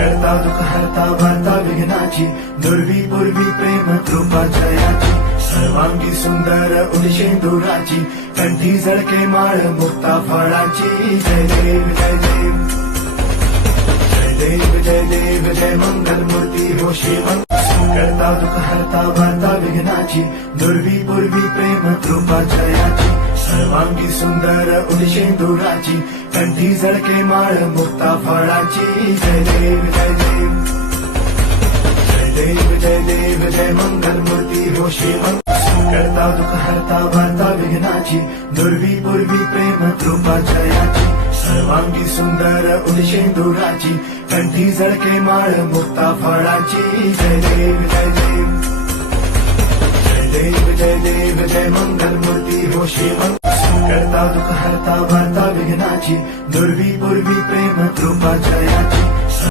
करता दुःख हरता वार्ता विघ्नाची, दुर्वी पूर्वी प्रेम कृपा जयाची, सर्वांगी सुंदर उदिशेंदुराची, कंठी झळके माळ मुक्ता फळाची. जय देव जय देव जय देव जय देव जय मंगल मूर्ती हो शिव. करता दुःख हरता वार्ता विघ्नाची, दुर्वी पूर्वी प्रेम कृपा जयाची, सर्वांगी सुंदर उदिशेंदुराची, कंठी झळके माळ मुक्ता फळाची. जय देव जय देव जय देव जय देव जय मंगल मूर्ती हो शिव. करता दुःख हरता वार्ता विघ्नाची, दुर्वी पूर्वी प्रेम कृपा जयाची, सर्वांगी सुंदर उदिशेंदुराची, कंठी झळके माळ मुक्ता फळाची. जय देव जय देव जय देव जय देव जय मंगल मूर्ती हो शिव. करता दुःख हरता वार्ता विघ्नाची, दुर्वी पूर्वी प्रेम कृपा जयाची,